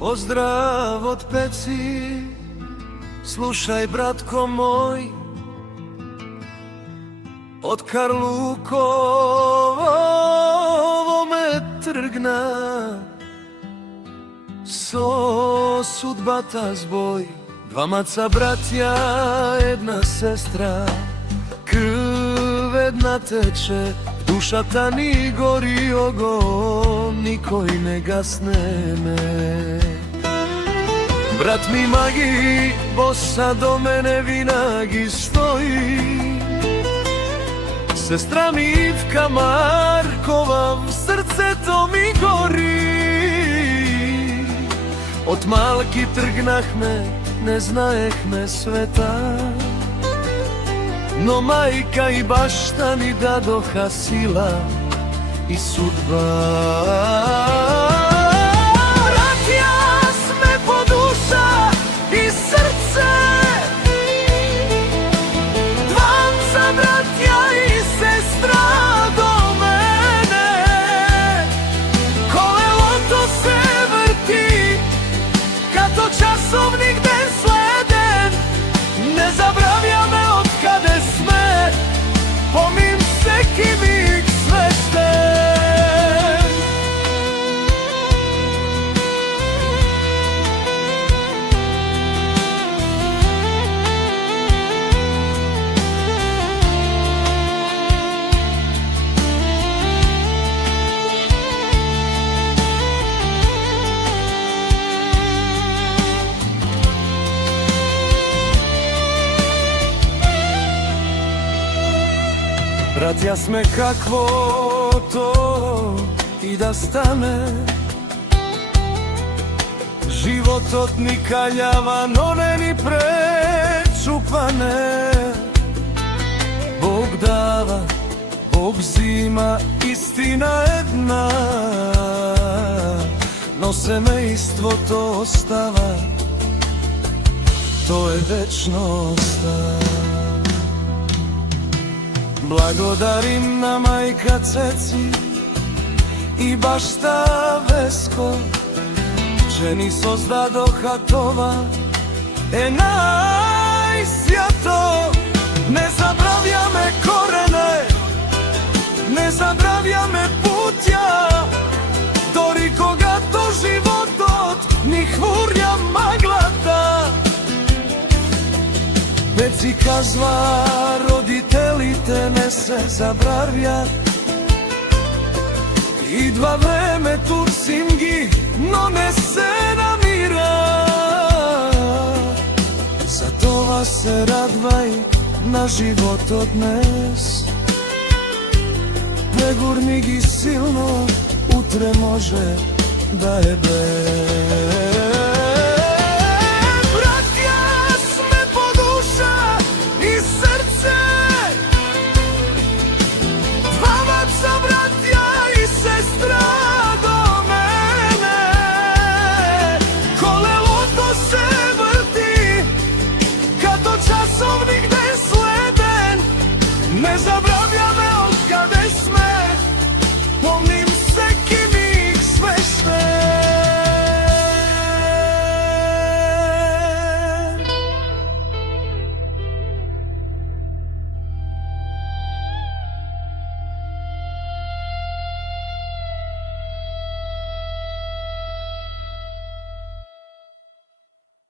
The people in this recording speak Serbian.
Pozdrav od Peci, slušaj bratko moj, od Karlukova ovo me trgna, so sudba ta zboj, dva maca bratja, jedna sestra, krv jedna teče, duša ta ni gori ogon, nikoj ne gasne me. Brat mi Magi, bosa do mene vinagi stoji, sestra mi Ivka Markova, v srce to mi gori. Od malki trgnah me, ne znaeh me sveta, no majka i bašta ni dadoha sila i sudba. Bratja sme po duša i srce, dvanca bratja i sestra do mene, kolelo to se vrti, kad to časovnik den sleden, ne zabravja me od kade sme, pomim seki mig svešten. Bratja sme kakvo to i da stane, život od ni kaljavan, one ni prečupane. Bog dava, Bog zima, istina jedna, no semejstvo to ostava, to je večnost. Blagodarim na majka Ceci i bašta Vesko, ženi sozdadoha tova, najsvjato. Ne zabravja me korene, ne zabravja me putja, dori koga to životot, ni hvurja maglata. Veci kazva roditeli te ne se zabravja, i dva vreme tursimgi, no ne se namira. Zato vas se radvaj na život odnes, pregurnigi silno utre može da je bez. Ne zabravja